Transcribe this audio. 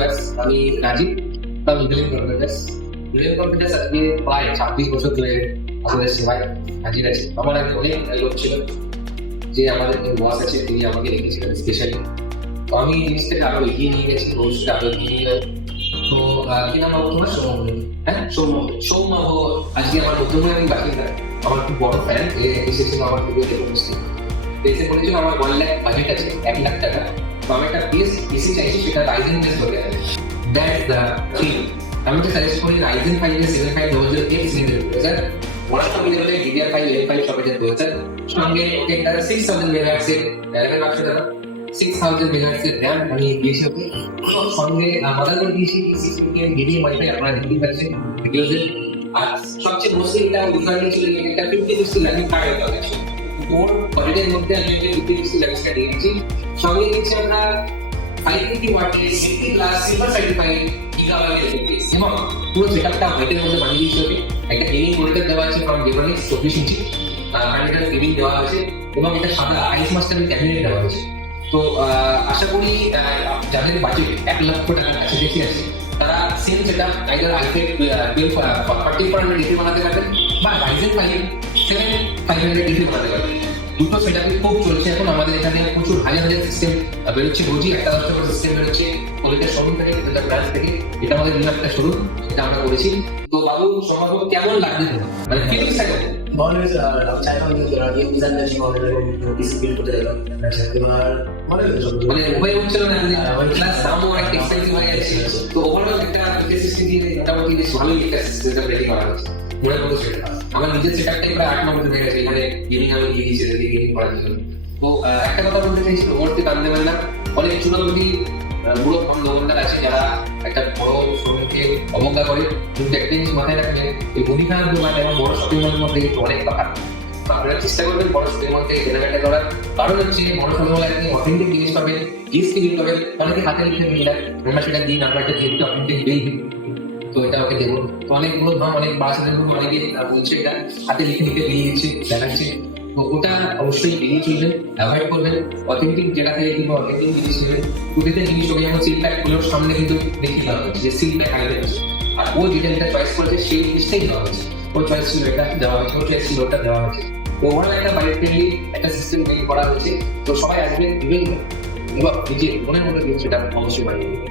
Viewers আমি Rajib from million computers million computers আজকে প্রায় ছাব্বিশ বছর ধরে আমাদের সেবায় হাজির আছে। আমার আগে অনেক লোক ছিল, যে আমাদের বস আছে, তিনি আমাকে রেখেছিলেন স্পেশালি তো আমি জিনিসটাকে আরও এগিয়ে নিয়ে গেছি, ভবিষ্যতে আরও এগিয়ে নিয়ে তো কি নাম আমার তোমার সৌম্য হ্যাঁ? সৌম্য সৌম্য আজকে আমার মধ্যমগ্রামের আমি বাসিন্দা আমার খুব বড় ফ্যান এসেছিল আমার উপস্থিত তো এসে বলেছিল আমার ওয়ান লাখ বাজেট আছে, এক লাখ টাকা। আমি একটা বেস এসি চাইছি সেটা রাইজেন বেস ধরে আছে দ্যাট দ্য থিং আমি তো সাজেস্ট করি Ryzen five seven five double zero eight cylinder হাজার one available DDR five L five সব এটা দু হাজার সঙ্গে একটা সিক্স থাউজেন্ড মেগাহার্টসের র্যামের বাক্স দেওয়া সিক্স থাউজেন্ড মেগাহার্টসের র্যাম আমি দিয়েছি ওকে সঙ্গে মাদারবোর্ড দিয়েছি ভিডিও ওয়াইফাই আপনারা দেখতে পাচ্ছেন ভিডিওতে আর সবচেয়ে মোস্টলি এটা উদাহরণ ছিল এটা ফিফটি সিক্সটি লাগে ফাইভ ওর বাজেটের মধ্যে আমি একটা ফিফটি সিক্সটি লাখটা দিয়েছি সঙ্গে দিচ্ছি আমরা ফাইভ ফিফটি ওয়াটের সিক্সটি প্লাস সিলভার সার্টিফাইড একটা এটা আশা করি যাদের এক লক্ষ টাকার তারা সেটা আইদার আইফেড টুয়েলভ ফর্টি বানাতে পারবেন বা Ryzen five seven five hundred পারবেন। দুটো সেটআপই খুব চলছে। এখন আমাদের এখানে প্রচুর হাজার হাজার সিস্টেম বেরোচ্ছে। রোজই একটা দশটা করে সিস্টেম বেরোচ্ছে। কলেজের শোরুম থেকে কলেজের ব্রাঞ্চ থেকে। এটা আমাদের নিউ একটা শোরুম এটা আমরা করেছি। তো বাবু সম্ভব কেমন লাগবে মানে ফিলিংসটা কেমন always uh, মনে মানে উপায় হচ্ছিল না যে ক্লাস দামও একটা এক্সপেন্সিভ হয়ে যাচ্ছে। তো ওভারঅল একটা সিস্টেম দিয়ে মোটামুটি বেশ ভালোই একটা সিস্টেম রেডি করা হচ্ছে মনে করো সেটা। আমার নিজের সেটআপটাই প্রায় আট নম্বর হয়ে গেছে এখানে গেমিং আমি দিয়ে দিয়েছি রেডি গেমিং করার জন্য। তো একটা কথা বলতে চাইছি ওরতে কান দেবেন না। অনেক চূড়ামুখী বুড়ো ফোন আছে যারা একটা বড় শোরুমকে অবজ্ঞা করে। কিন্তু একটা জিনিস মাথায় রাখবেন, এই মুদিখানার দোকান এবং বড় শপিং মধ্যে কিন্তু অনেক তো আপনারা চেষ্টা করবেন বড় শপিং মল কেনাকাটা করার কারণ হচ্ছে বড় শপিং মলে আপনি অথেন্টিক জিনিস পাবেন জিএসটি বিল পাবেন অনেকে হাতে লিখে নিয়ে যান আমরা সেটা দিন আমরা একটা যেহেতু অথেন্টিক দিই তো এটা ওকে দেবো। অনেকগুলো ভাব অনেক অনেকে বলছে এটা হাতে লিখে লিখে দেখাচ্ছে তো ওটা অবশ্যই এড়িয়ে চলবেন অ্যাভয়েড করবেন অথেন্টিক কিন্তু অথেন্টিক জিনিস নেবেন জিনিস ওকে যেমন সিল প্যাক সামনে কিন্তু হচ্ছে যে সিল প্যাক আগে আর ও চয়েস করেছে, সেই জিনিসটাই দেওয়া হয়েছে। চয়েস ছিল এটা দেওয়া হয়েছে চয়েস ছিল ওটা দেওয়া হয়েছে। ওভারঅল একটা একটা সিস্টেম তৈরি করা হয়েছে। তো সবাই আসবে দিবেন এবং নিজে মনে মনে সেটা অবশ্যই বানিয়ে